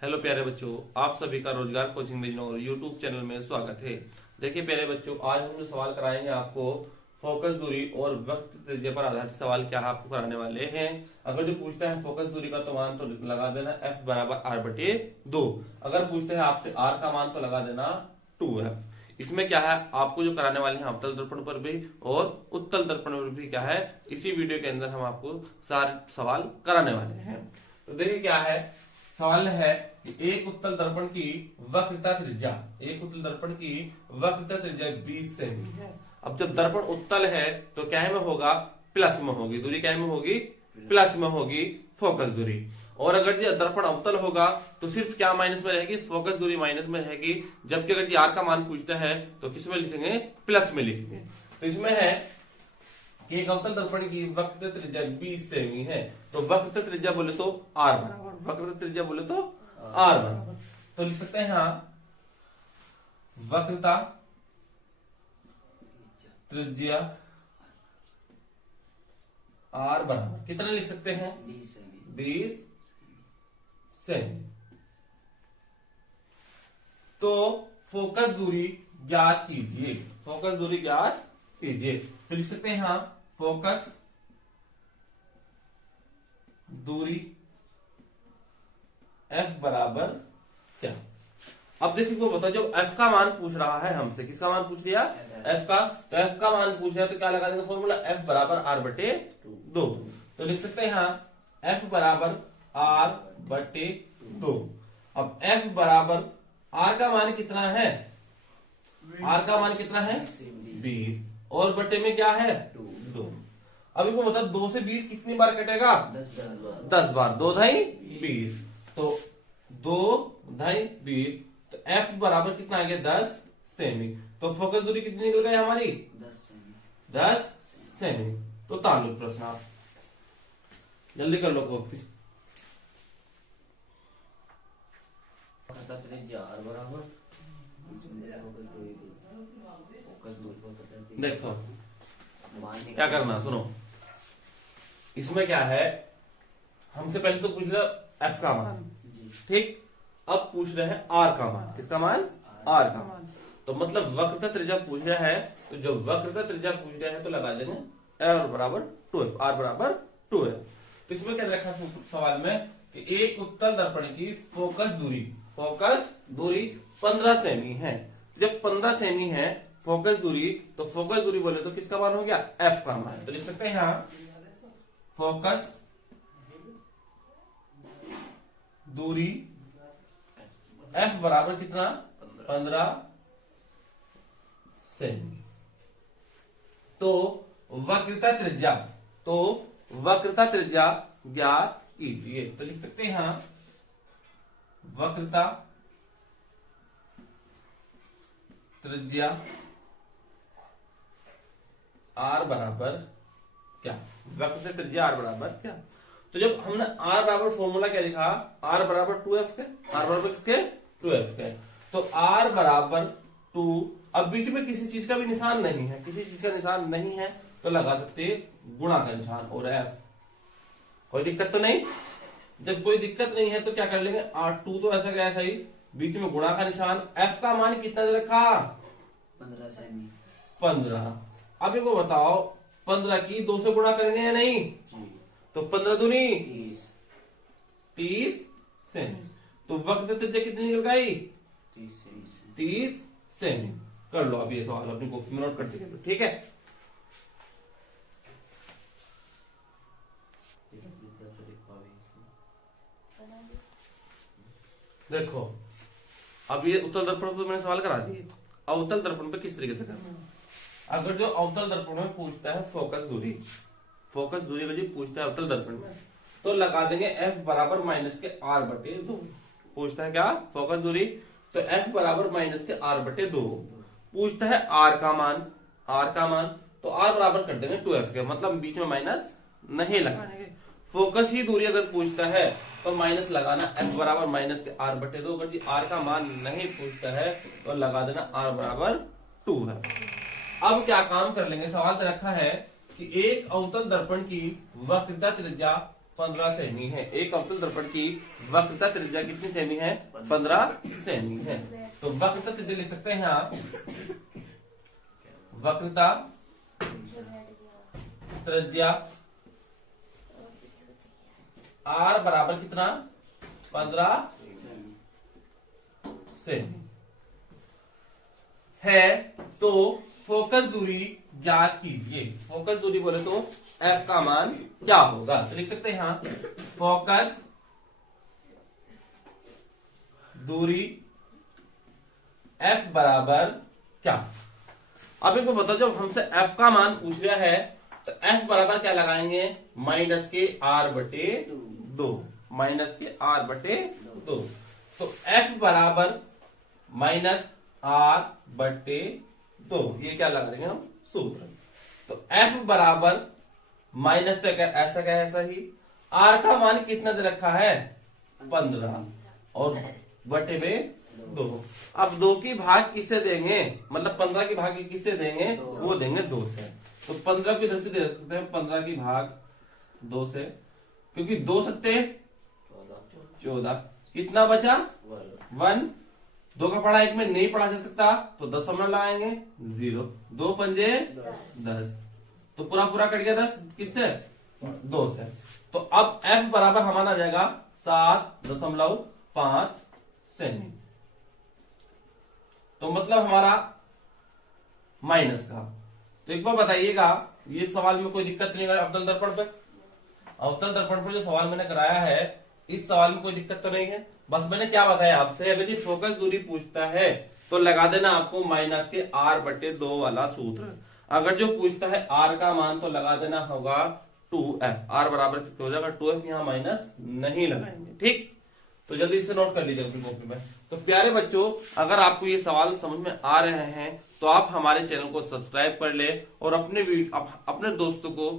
Hello प्यारे बच्चों, आप सभी का रोजगार कोचिंग में और यूट्यूब चैनल में स्वागत है। देखिए प्यारे बच्चों, आज हम जो सवाल कराएंगे आपको फोकस दूरी और वक्त त्रिज्या पर आधारित सवाल क्या आपको कराने वाले हैं। अगर जो पूछता है फोकस दूरी का तो मान तो लगा देना F बराबर R बटे 2। अगर पूछते हैं आपसे R का मान तो लगा देना 2F। इसमें क्या है, आपको जो कराने वाले हैं अवतल दर्पण पर भी और उत्तल दर्पण पर भी क्या है, इसी वीडियो के अंदर हम आपको सारे सवाल कराने वाले हैं। तो देखिए क्या है, सवाल है कि एक उत्तल दर्पण की वक्रता त्रिज्या 20 सेमी है। अब जब दर्पण उत्तल है तो क्या है में होगा, प्लस में होगी दूरी, क्या है में होगी, प्लस में होगी फोकस दूरी। और अगर ये दर्पण अवतल होगा तो सिर्फ क्या माइनस में रहेगी, फोकस दूरी माइनस में रहेगी। जबकि अगर ये आर का मान पूछता है तो किस में लिखेंगे, प्लस में लिखेंगे। तो इसमें है कि एक अवतल दर्पण की वक्रता त्रिज्या 20 सेमी है। तो वक्रता त्रिज्या बोले तो आर बराबर, वक्रता त्रिज्या बोले तो आर बराबर, तो लिख सकते हैं हाँ, वक्रता त्रिज्या आर बराबर कितना लिख सकते हैं, 20 सेमी। तो फोकस दूरी ज्ञात कीजिए, फोकस दूरी ज्ञात कीजिए। तो लिख सकते हैं हाँ, फोकस दूरी F बराबर क्या। अब देखिए को बताओ, जब F का मान पूछ रहा है हमसे, किसका मान पूछ लिया, F का, तो F का मान पूछ रहा है तो क्या लगा देंगे फॉर्मूला, F बराबर R बटे 2। तो लिख सकते हैं हाँ, F बराबर R बटे 2। अब F बराबर R का मान कितना है, R का मान कितना है 20 और बटे में क्या है 2। अब इनको बता 2 से 20 कितनी बार कटेगा, 10 बार, 2 ढाई 20, तो 2 ढाई 20, तो F बराबर कितना आ गया 10 सेमी। तो फोकस दूरी कितनी निकल गई हमारी, 10 सेमी। तो ताल्लुक प्रश्न आप जल्दी कर लो कॉपी। देखो क्या करना, सुनो, इसमें क्या है, हमसे पहले तो पूछ लिया F का मान, ठीक। अब पूछ रहे हैं R का मान, किसका मान, R का मान। तो मतलब वक्रता त्रिज्या पूछ रहा है, तो जब वक्रता त्रिज्या पूछ रहा है तो लगा देंगे R बराबर 2F, R बराबर 2F। तो इसमें क्या रखा सवाल में कि एक उत्तल दर्पण की फोकस दूरी 15 सेमी है। जब 15 सेमी है फोकस दूरी, तो फोकस दूरी बोले तो किसका मान हो गया, F का मान। तो लिख सकते हैं यहां, फोकस दूरी F बराबर कितना, 15 सेमी। तो वक्रता त्रिज्या ज्ञात कीजिए। तो लिख सकते हैं यहां, वक्रता त्रिज्या R बराबर क्या, वक्रता त्रिज्या R बराबर क्या। तो जब हमने R बराबर फॉर्मूला क्या लिखा, R बराबर 2F के, R बराबर किसके, 2F के। तो R बराबर 2, अब बीच में किसी चीज का भी निशान नहीं है, किसी चीज का निशान नहीं है तो लगा सकते गुणा का निशान और F। कोई दिक्कत तो नहीं, जब कोई दिक्कत नहीं है तो क्या कर लेंगे, R2 तो ऐसा गया सही, बीच में गुणा का निशान। F का मान कितना दे रखा, 15 सेमी। 15। अब इनको बताओ 15 की 2 से गुणा करेंगे या नहीं, तो 15 दूनी 30 सेमी। तो वक्रता त्रिज्या कितनी निकल गई, 30 सेमी। कर लो अभी ये सवाल अपनी कॉपी में नोट करते चलो, ठीक है। देखो अब ये उत्तल दर्पण पर मैंने सवाल करा दिए, अवतल दर्पण पे किस तरीके से करना है। अगर जो अवतल दर्पण में पूछता है फोकस दूरी अगर जो पूछता है अवतल दर्पण में, तो लगा देंगे F बराबर माइनस के R बटे 2। पूछता है क्या, फोकस दूरी, तो F बराबर माइनस के R बटे 2। पूछता है R का मान, तो R बराबर कर देंगे 2F के, मतलब बीच में माइनस नहीं लगाएंगे। फोकस ही दूरी अगर पूछता है तो माइनस लगाना, F बराबर माइनस के R बटे 2। अगर जी R का मान नहीं पूछता है तो लगा देना R बराबर 2 है। अब क्या काम कर लेंगे, सवाल तो रखा है कि एक अवतल दर्पण की वक्रता त्रिज्या 15 सेमी है। एक अवतल दर्पण की वक्रता त्रिज्या कितनी सेमी है? 15 सेमी है। तो वक्रता त्रिज्या लिख सकते हैं आप, वक्रता त्रिज्या R बराबर कितना? 15 सेमी है। तो फोकस दूरी ज्ञात कीजिए। फोकस दूरी बोले तो F का मान क्या होगा? तो लिख सकते हैं यहां, फोकस दूरी F बराबर क्या? अब इनको बताओ, जब हमसे F का मान पूछ रहा है तो F बराबर क्या लगाएंगे? माइनस के R बटे 2, माइनस के R बटे 2। तो F बराबर माइनस R बटे 2, ये क्या लगा देंगे हम? सूत्र। तो F बराबर माइनस तो ऐसा क्या है, ऐसा ही। R का मान कितना दे रखा है? 15 और बटे में 2। अब 2 की भाग किससे देंगे? मतलब 15 की भाग किससे देंगे? वो देंगे 2 से। तो 15 की इधर से दे सकते हैं, 15 की भाग 2 से, क्योंकि 2 सत्ते 14। कितना बचा? 1। 2 का पढ़ा 1 में नहीं पढ़ा जा सकता, तो दशमलव लगाएंगे 0। 2 पंजे 10, तो पूरा पूरा कट गया 10 किससे? 2 से। तो अब F बराबर हमारा आ जाएगा 7.5 सेमी। तो मतलब हमारा माइनस का। तो एक बार बताइएगा, ये सवाल में कोई दिक्कत नहीं है अवतल दर्पण पे? अवतल दर्पण पर जो सवाल मैंने कराया है, इस सवाल में कोई दिक्कत तो नहीं है? बस मैंने क्या बताया आपसे, अगर ये फोकस दूरी पूछता है तो लगा देना आपको माइनस के R बटे 2 वाला सूत्र। अगर जो पूछता है R का मान तो लगा देना होगा 2F। R बराबर कितना हो जाएगा? 2F। यहाँ माइनस नहीं लगाएंगे, ठीक? तो जल्दी से नोट कर लीजिए अपनी कॉपी में। तो प्यारे बच्चों, अगर आपको ये सवाल समझ में आ रहे हैं तो आप हमारे चैनल को सब्सक्राइब कर ले और अपने दोस्तों को